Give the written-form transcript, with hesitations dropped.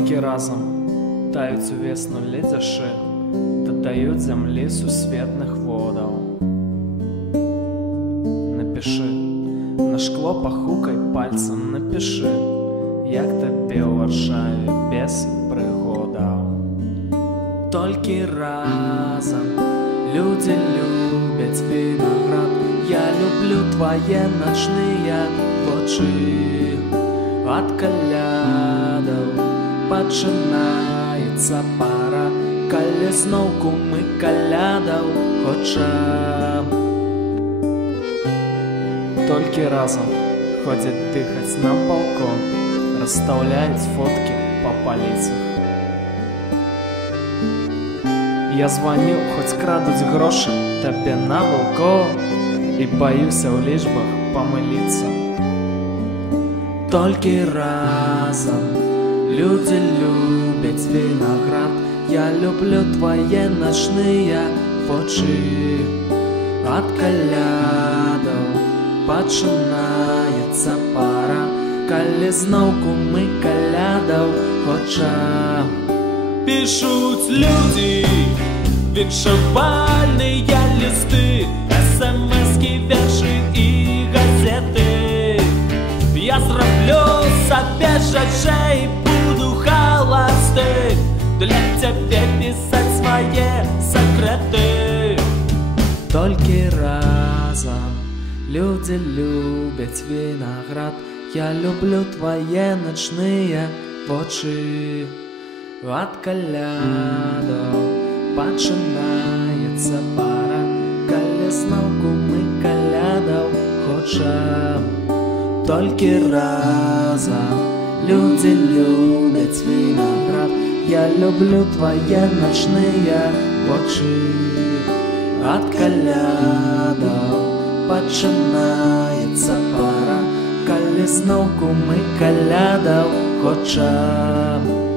Толькі разам таюць увесну ледзяшы, дадаюць зямлі сусветных водаў. Напішы, на шкло пахукай пальцам, напішы, як табе ў Варшаве без прыгодаў. Толькі разам людзі любяць вінаград, я люблю твае начныя вочы. Ад калядаў пачынаецца пара, калі зноўку мы калядаў хочам. Толькі разам ходзяць дыхаць на балкон, расстаўляюць фоткі па паліцах. Я званю, хоць крадуць грошы табе на вулко, і баюся ў лічбах памыліцца. Толькі разам людзі любяць вінаград, я люблю твае начныя вочы. Ад калядаў пачынаецца пара, калі зноўку мы калядаў хочам. Пішуць людзі віншавальныя лісты, смс-кі, вершы і газеты. Я зраблю сабе жачэй, буду халасты, для цябе пісаць свае сакрэты. Толькі разам людзі любяць вінаград, я люблю твае начныя вочы. Ад калядаў пачынаецца пара, калі зноўку мы калядаў хочам. Толькі разам людзі любяць вінаград, я люблю твае начныя вочы. Ад калядаў пачынаецца пара, калі зноўку мы калядаў хочам.